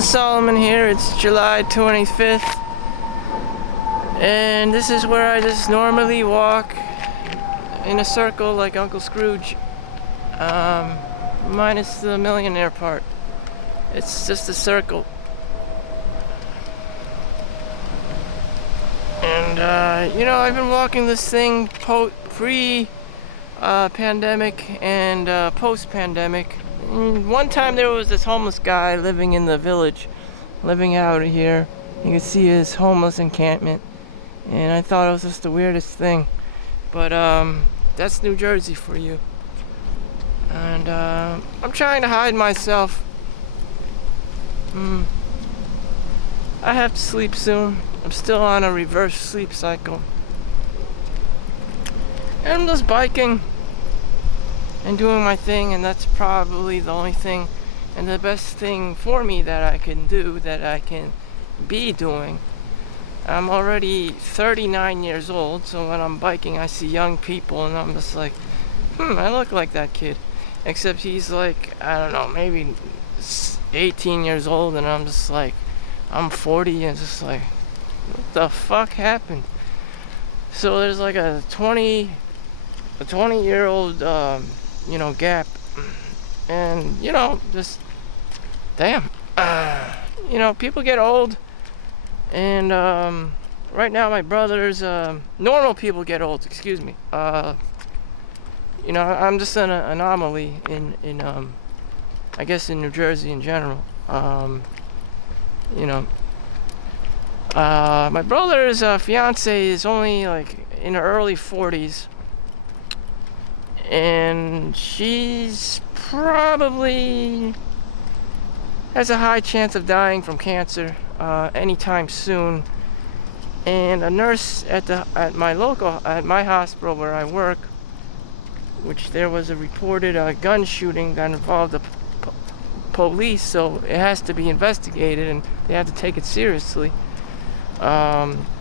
Solomon here. It's July 25th, and this is where I just normally walk in a circle like Uncle Scrooge, minus the millionaire part. It's just a circle. And I've been walking this thing pre-pandemic and post-pandemic. One time there was this homeless guy living in the village, living out here. You could see his homeless encampment, and I thought it was just the weirdest thing. But that's New Jersey for you. And I'm trying to hide myself. I have to sleep soon. I'm still on a reverse sleep cycle. And I'm just biking and doing my thing, and that's probably the only thing and the best thing for me that I can do, that I can be doing. I'm already 39 years old, so when I'm biking I see young people and I'm just like, I look like that kid. Except he's like, I don't know, maybe 18 years old, and I'm just like, I'm 40, and just like, what the fuck happened? So there's like a 20-year-old gap, and just damn, people get old, and right now my brother's normal people get old, excuse me. I'm just an anomaly in I guess in New Jersey in general. My brother's fiance is only like in her early 40s, and she's probably has a high chance of dying from cancer anytime soon. And a nurse at my hospital where I work, which there was a reported gun shooting that involved the police, so it has to be investigated and they have to take it seriously.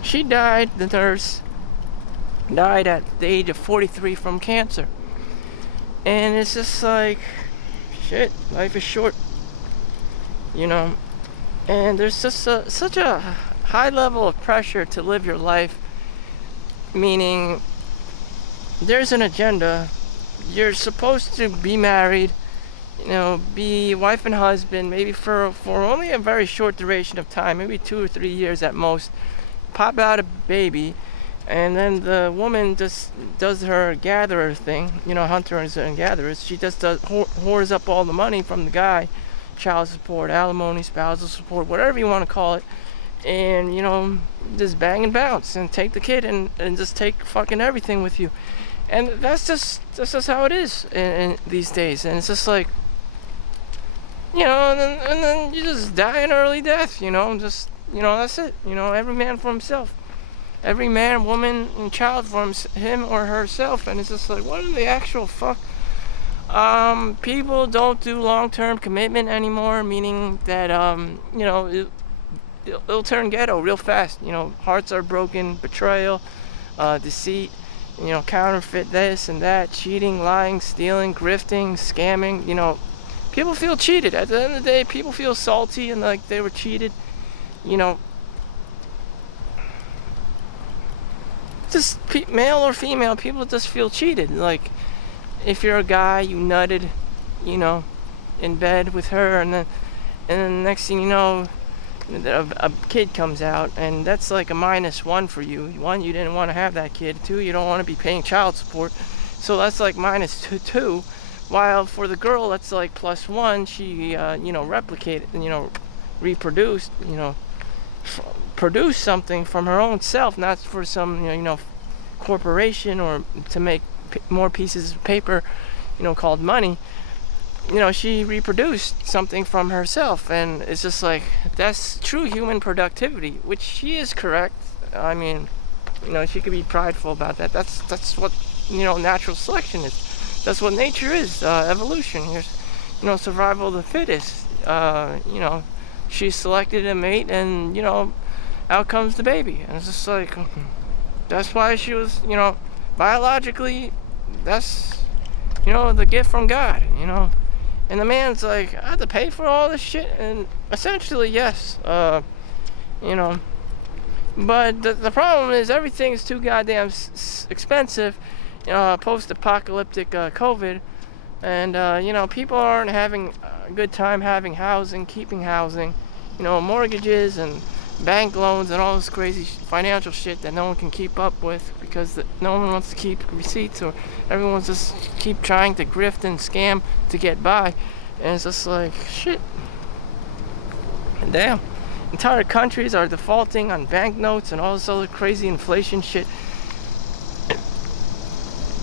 She died, the nurse died at the age of 43 from cancer. And it's just like, shit, life is short, and there's just such a high level of pressure to live your life, meaning there's an agenda. You're supposed to be married, be wife and husband, maybe for only a very short duration of time, maybe 2 or 3 years at most, pop out a baby, and then the woman just does her gatherer thing, hunters and gatherers. She just whores up all the money from the guy, child support, alimony, spousal support, whatever you want to call it, and just bang and bounce and take the kid and just take fucking everything with you. And that's just how it is in these days. And it's just like, and then you just die an early death, that's it. Every man for himself. Every man, woman, and child for him or herself. And it's just like, what in the actual fuck? People don't do long-term commitment anymore, meaning that, it'll turn ghetto real fast. Hearts are broken, betrayal, deceit, counterfeit this and that, cheating, lying, stealing, grifting, scamming. People feel cheated. At the end of the day, people feel salty and like they were cheated. Just male or female, people just feel cheated. Like, if you're a guy, you nutted, in bed with her, and then next thing you know, a kid comes out, and that's like a -1 for you. 1, you didn't want to have that kid. 2, you don't want to be paying child support, so that's like -2. While for the girl, that's like +1. She replicated, reproduced, produce something from her own self, not for some corporation or to make more pieces of paper, called money. She reproduced something from herself, and it's just like, that's true human productivity, which she is correct. I mean, she could be prideful about that. That's what natural selection is. That's what nature is. Evolution. Here's survival of the fittest. She selected a mate, and out comes the baby. And it's just like, that's why she was, biologically, that's the gift from God, And the man's like, I have to pay for all this shit? And essentially, yes. You know, but the problem is everything's too goddamn expensive, post-apocalyptic COVID. And, people aren't having a good time having housing, keeping housing, mortgages and bank loans and all this crazy financial shit that no one can keep up with because no one wants to keep receipts, or everyone's just keep trying to grift and scam to get by. And it's just like, shit. And damn. Entire countries are defaulting on banknotes and all this other crazy inflation shit.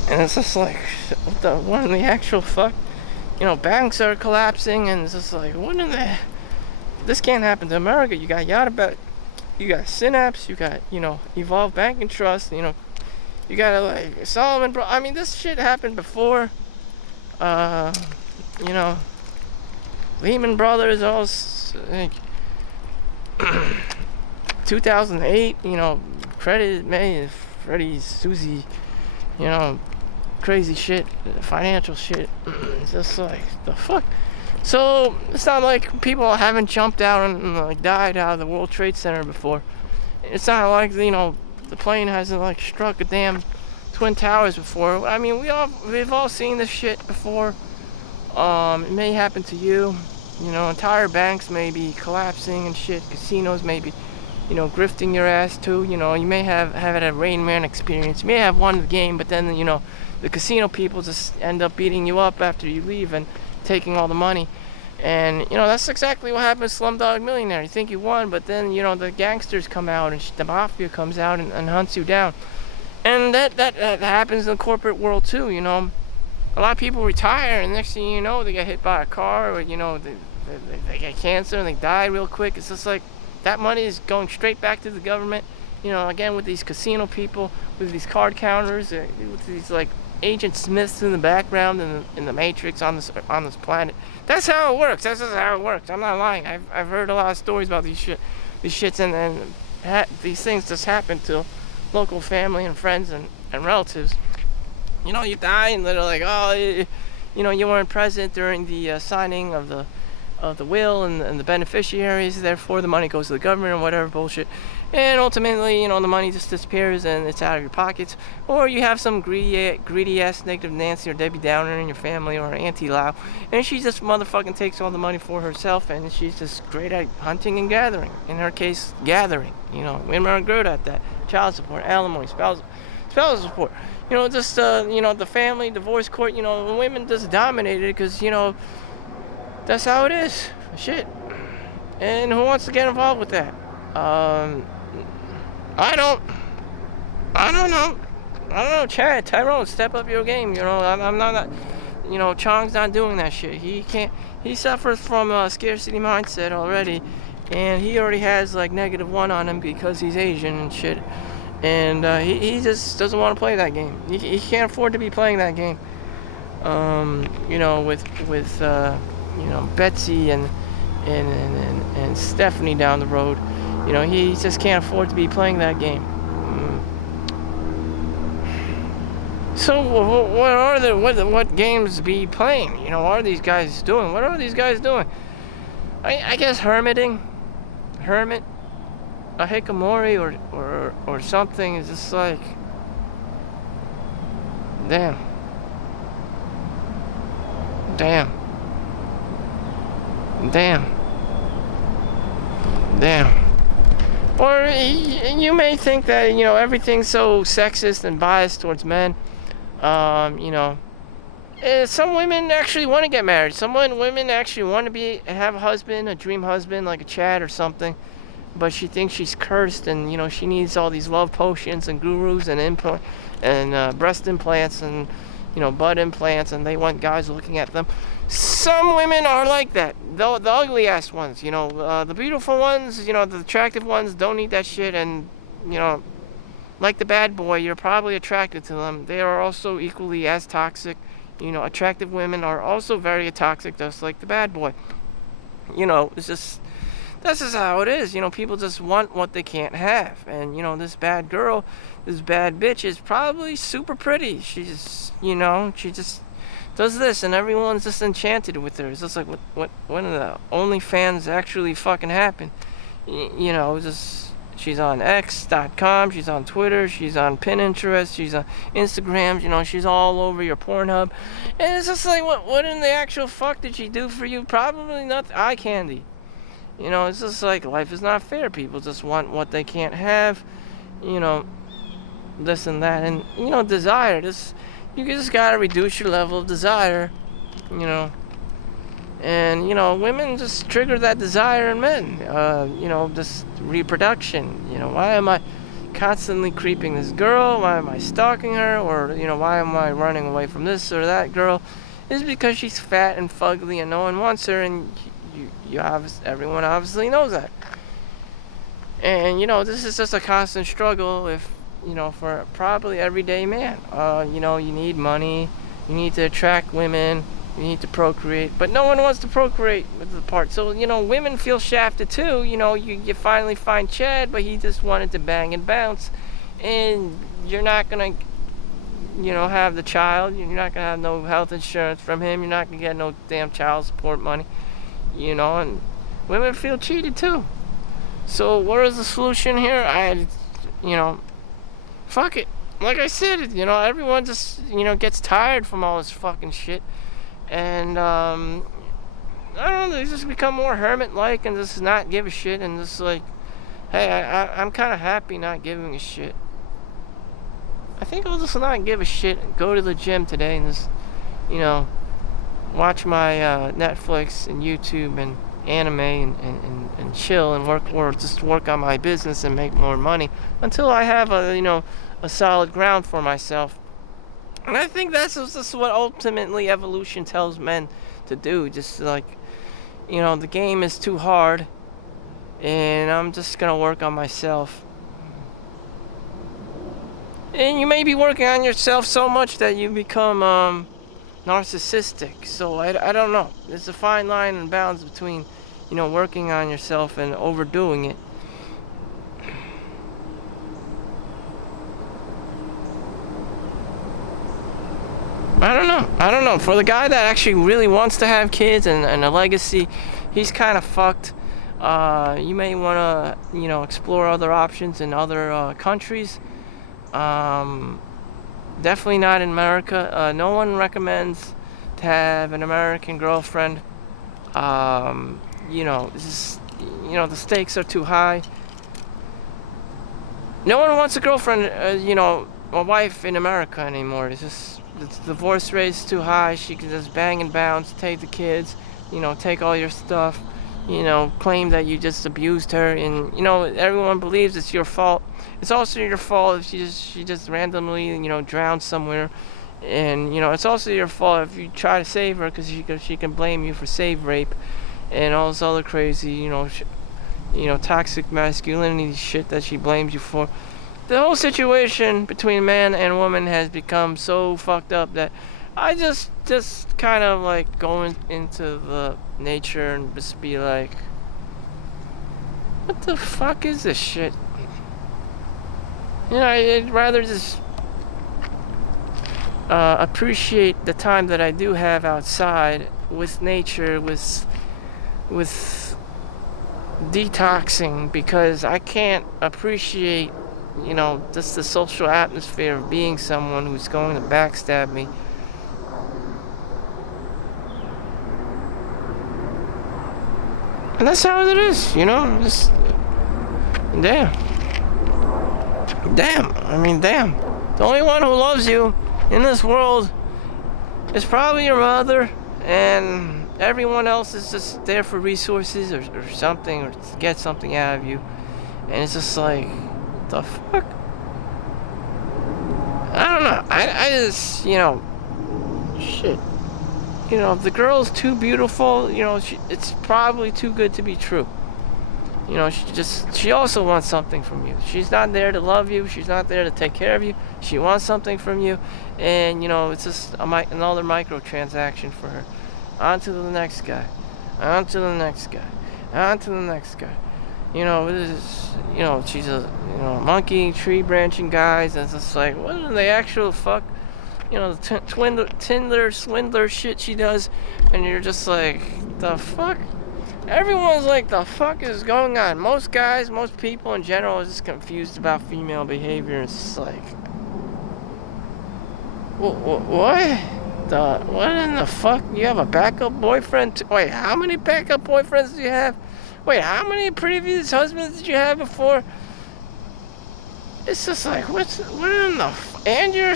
And it's just like, what in the actual fuck? Banks are collapsing, and it's just like, what in the... This can't happen to America. You got you got Synapse, you got, Evolve Bank and Trust, you got, like, Solomon Bro... I mean, this shit happened before, Lehman Brothers, all, like, 2008, Credit May, Freddie, Susie, crazy shit, financial shit. It's just like, the fuck? So, it's not like people haven't jumped out and like died out of the World Trade Center before. It's not like, the plane hasn't like struck a damn Twin Towers before. I mean, we've all seen this shit before. It may happen to you. Entire banks may be collapsing and shit. Casinos may be, grifting your ass too. You may have had a Rain Man experience. You may have won the game, but then, the casino people just end up beating you up after you leave and taking all the money. And, that's exactly what happened to Slumdog Millionaire. You think you won, but then, the gangsters come out and the mafia comes out and hunts you down. And that happens in the corporate world too, A lot of people retire, and next thing you know, they get hit by a car, or, they get cancer and they die real quick. It's just like, that money is going straight back to the government. Again, with these casino people, with these card counters, with these, like, Agent Smiths in the background in the Matrix on this planet. That's how it works. That's just how it works. I'm not lying. I've heard a lot of stories about these shits, and these things just happen to local family and friends and relatives. You die, and they're like, oh, you weren't present during the signing of the will and the beneficiaries, therefore the money goes to the government or whatever bullshit. And ultimately, the money just disappears and it's out of your pockets. Or you have some greedy ass negative Nancy or Debbie Downer in your family, or Auntie Lau, and she just motherfucking takes all the money for herself, and she's just great at hunting and gathering. In her case, gathering. Women are good at that. Child support, alimony, spousal support. The family, divorce court, women just dominated it because, that's how it is. Shit. And who wants to get involved with that? I don't know. Chad, Tyrone, step up your game. I'm not. Chong's not doing that shit. He suffers from a scarcity mindset already, and he already has like -1 on him because he's Asian and shit. And he just doesn't want to play that game. He can't afford to be playing that game. With Betsy and Stephanie down the road. He just can't afford to be playing that game. So what games be playing? What are these guys doing? What are these guys doing? I guess hermit, a hikikomori or something is just like, damn. Or you may think that everything's so sexist and biased towards men. Some women actually want to get married. Some women actually want to have a husband, a dream husband, like a Chad or something. But she thinks she's cursed, and she needs all these love potions and gurus and breast implants and butt implants, and they want guys looking at them. Some women are like that. The ugly ass ones, the beautiful ones, the attractive ones don't need that shit, and like the bad boy, you're probably attracted to them. They are also equally as toxic. Attractive women are also very toxic, just like the bad boy. It's just, that's just how it is. People just want what they can't have. And, this bad girl, this bad bitch is probably super pretty. She's, she just does this, and everyone's just enchanted with her. It's just like, when did the OnlyFans actually fucking happen? You know, just, she's on X.com, she's on Twitter, she's on Pinterest, she's on Instagram, you know, she's all over your Pornhub. And it's just like, what in the actual fuck did she do for you? Probably nothing. Eye candy. You know, it's just like, life is not fair. People just want what they can't have, you know, this and that. And, you know, desire, you just gotta reduce your level of desire, you know. And, you know, women just trigger that desire in men. You know, just reproduction. You know, why am I constantly creeping this girl? Why am I stalking her? Or, you know, why am I running away from this or that girl? It's because she's fat and fugly and no one wants her, and everyone obviously knows that. And, you know, this is just a constant struggle you know, for probably everyday man. You know, you need money, you need to attract women, you need to procreate, but no one wants to procreate with the part. So, you know, women feel shafted too. You know, you finally find Chad, but he just wanted to bang and bounce, and you're not gonna, you know, have the child. You're not gonna have no health insurance from him. You're not gonna get no damn child support money. You know, and women feel cheated too. So what is the solution here? You know, fuck it. Like I said, you know, everyone just, you know, gets tired from all this fucking shit. And, I don't know, they just become more hermit-like and just not give a shit. And just like, hey, I'm kind of happy not giving a shit. I think I'll just not give a shit and go to the gym today and just, you know, watch my Netflix and YouTube and anime and chill and work on my business and make more money until I have a solid ground for myself. And I think that's just what ultimately evolution tells men to do. Just like, you know, the game is too hard and I'm just gonna work on myself. And you may be working on yourself so much that you become narcissistic. So I don't know. There's a fine line and balance between, you know, working on yourself and overdoing it. I don't know. For the guy that actually really wants to have kids and a legacy, he's kind of fucked. You may want to, you know, explore other options in other countries. Definitely not in America. No one recommends to have an American girlfriend. You know, the stakes are too high. No one wants a girlfriend, you know, a wife in America anymore. It's just, the divorce rate is too high. She can just bang and bounce, take the kids, you know, take all your stuff, you know, claim that you just abused her, and, you know, everyone believes it's your fault. It's also your fault if she just randomly, you know, drowns somewhere. And, you know, it's also your fault if you try to save her, because she can blame you for save rape and all this other crazy, you know, toxic masculinity shit that she blames you for. The whole situation between man and woman has become so fucked up that I just kind of like go into the nature and just be like, what the fuck is this shit? You know, I'd rather just appreciate the time that I do have outside with nature, with detoxing, because I can't appreciate, you know, just the social atmosphere of being someone who's going to backstab me. And that's how it is, you know, just damn. I mean, damn. The only one who loves you in this world is probably your mother, and everyone else is just there for resources or something, or to get something out of you. And it's just like, what the fuck? I don't know. I just, you know, shit. You know, if the girl's too beautiful, you know, it's probably too good to be true. You know, she also wants something from you. She's not there to love you. She's not there to take care of you. She wants something from you. And, you know, it's just another microtransaction for her. On to the next guy. On to the next guy. On to the next guy. You know, she's a, you know, monkey, tree branching guys. And it's just like, what in the actual fuck you know, the Tinder swindler shit she does, and you're just like, the fuck? Everyone's like, the fuck is going on? Most guys, most people in general are just confused about female behavior. It's just like, what? What in the fuck? You have a backup boyfriend? Wait, how many backup boyfriends do you have? Wait, how many previous husbands did you have before? It's just like, what in the and you're,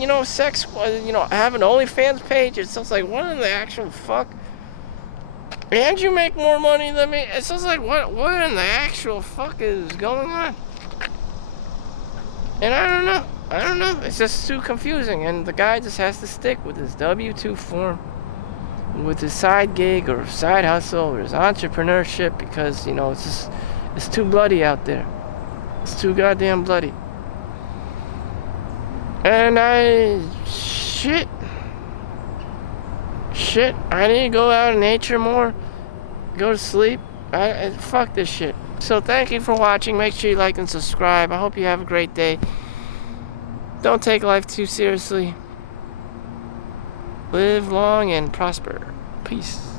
you know, sex, you know, have an OnlyFans page. It's just like, what in the actual fuck? And you make more money than me. It's just like, what in the actual fuck is going on? And I don't know. It's just too confusing. And the guy just has to stick with his W-2 form, with his side gig or side hustle or his entrepreneurship, because, you know, it's too bloody out there. It's too goddamn bloody. And shit, I need to go out in nature more, go to sleep. Fuck this shit. So thank you for watching. Make sure you like and subscribe. I hope you have a great day. Don't take life too seriously. Live long and prosper. Peace.